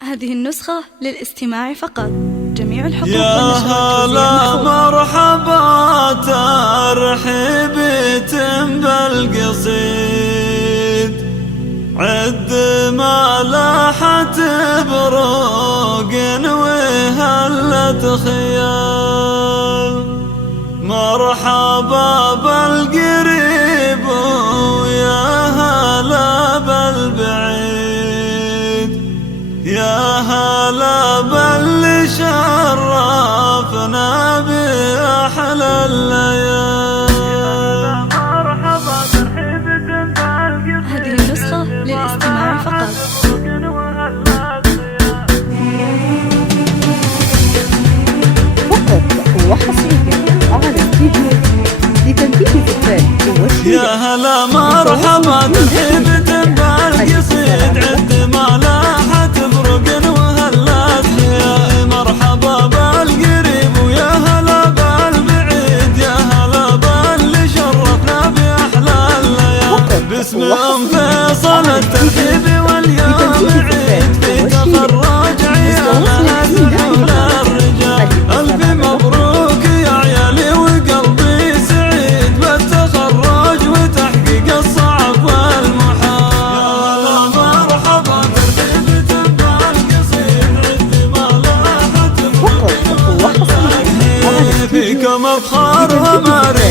هذه النسخة للاستماع فقط. جميع الحقوق يا هلا مرحبا ترحيبتم بالقصيد، عد ما لاحت بروق وهلت خيال. مرحبا بالقريب ويا هلا بالبعيد، يا هلا باللي شرفنا بأحلى الليال. مرحبا ترحيبتم بالقصيد، هذه النسخة للاستماع فقط. فقط وحصريا على استديو لتنفيذ الفكرة يا هلا مرحبا ترحيبتم بالقصيد، عد ما لاحت برق وهلت خيال. مرحبا بالقريب ويا هلا بالبعيد، يا هلا باللي شرفنا بأحلى الليال. باسم أم فيصل الترحيب واليوم عيد، في تخرج عيالها سحول الرجال. ألف مبروك يا عيالي وقلبي سعيد بالتخرج وتحقيق الصعب والمحال. يا مرحبا ترحيبتم بالقصيد، عد ما لاحت فقط وحصريا على فيكم افخار وماري